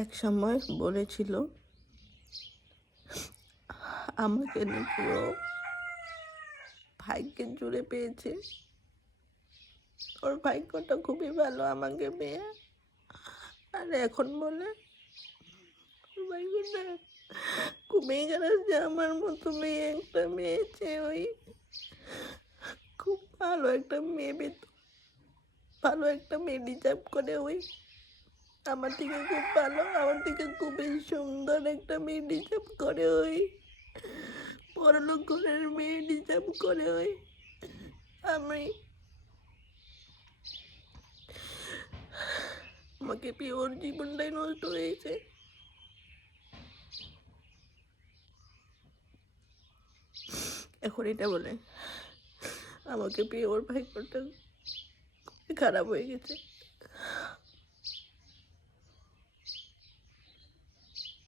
এক সময় বলেছিল আমাকে নাকি ও ভাগ্যের জুড়ে পেয়েছে। ওর ভাগ্যটা খুবই ভালো আমাকে পেয়ে। আর এখন বলে ওর ভাগ্যটা কমে গেল যে আমার মতো মেয়ে একটা মেয়েছে। ওই খুব ভালো একটা মেয়ে পেত, ভালো একটা মেয়ে ডিজার্ভ করে। ওই আমার থেকে খুব ভালো, আমার থেকে খুবই সুন্দর একটা মেয়ে ডিজার্ভ করে। ওই বড়লোক ঘরের মেয়ে ডিজার্ভ করে। ওই আমি আমাকে পেয়ে ওর জীবনটাই নষ্ট হয়েছে। এখন এটা বলে আমাকে পেয়ে ওর ভাগ্যটা খুবই খারাপ হয়ে গেছে।